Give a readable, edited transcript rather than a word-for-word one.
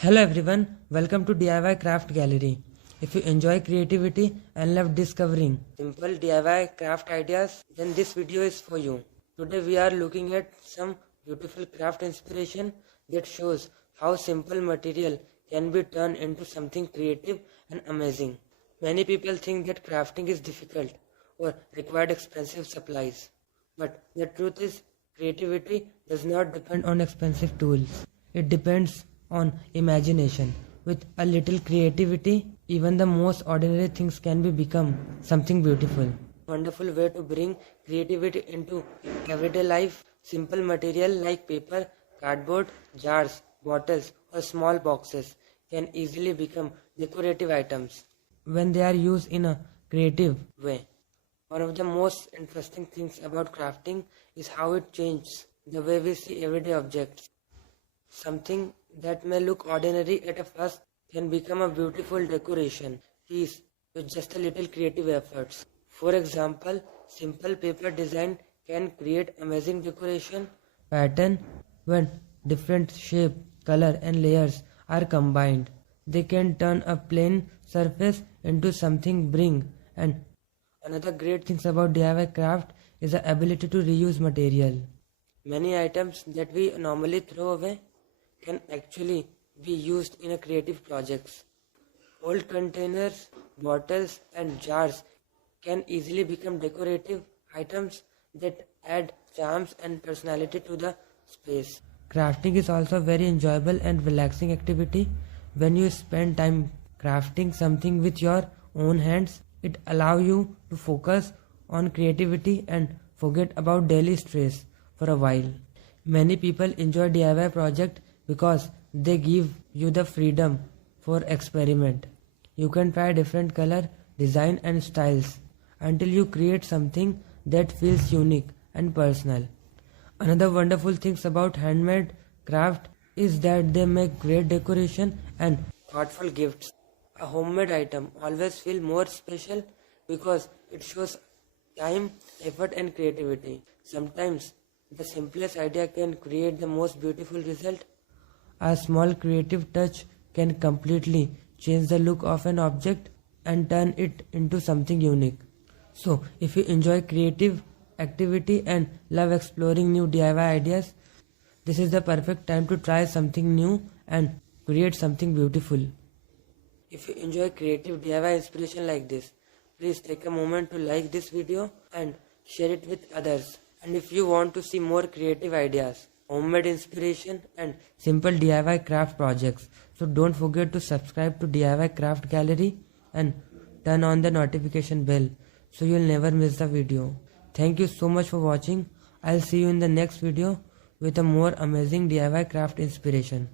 Hello everyone, welcome to DIY Craft Gallery. If you enjoy creativity and love discovering simple DIY craft ideas, then this video is for you. Today we are looking at some beautiful craft inspiration that shows how simple material can be turned into something creative and amazing. Many people think that crafting is difficult or required expensive supplies. But the truth is, creativity does not depend on expensive tools. It depends on imagination. With a little creativity, even the most ordinary things can become something beautiful. Wonderful way to bring creativity into everyday life. Simple material like paper, cardboard, jars, bottles, or small boxes can easily become decorative items when they are used in a creative way. One of the most interesting things about crafting is how it changes the way we see everyday objects. Something that may look ordinary at a first can become a beautiful decoration piece with just a little creative efforts. For example, simple paper design can create amazing decoration pattern when different shape, color and layers are combined. They can turn a plain surface into something bring. And another great thing about DIY craft is the ability to reuse material. Many items that we normally throw away can actually be used in a creative projects. Old containers, bottles and jars can easily become decorative items that add charms and personality to the space. Crafting is also a very enjoyable and relaxing activity. When you spend time crafting something with your own hands, it allows you to focus on creativity and forget about daily stress for a while. Many people enjoy DIY projects because they give you the freedom for experiment. You can try different color, design and styles until you create something that feels unique and personal. Another wonderful things about handmade craft is that they make great decoration and thoughtful gifts. A homemade item always feels more special because it shows time, effort and creativity. Sometimes the simplest idea can create the most beautiful result. A small creative touch can completely change the look of an object and turn it into something unique. So, if you enjoy creative activity and love exploring new DIY ideas, this is the perfect time to try something new and create something beautiful. If you enjoy creative DIY inspiration like this, please take a moment to like this video and share it with others. And if you want to see more creative ideas, homemade inspiration and simple DIY craft projects, so don't forget to subscribe to DIY Craft Gallery and turn on the notification bell so you'll never miss the video. Thank you so much for watching. I'll see you in the next video with a more amazing DIY craft inspiration.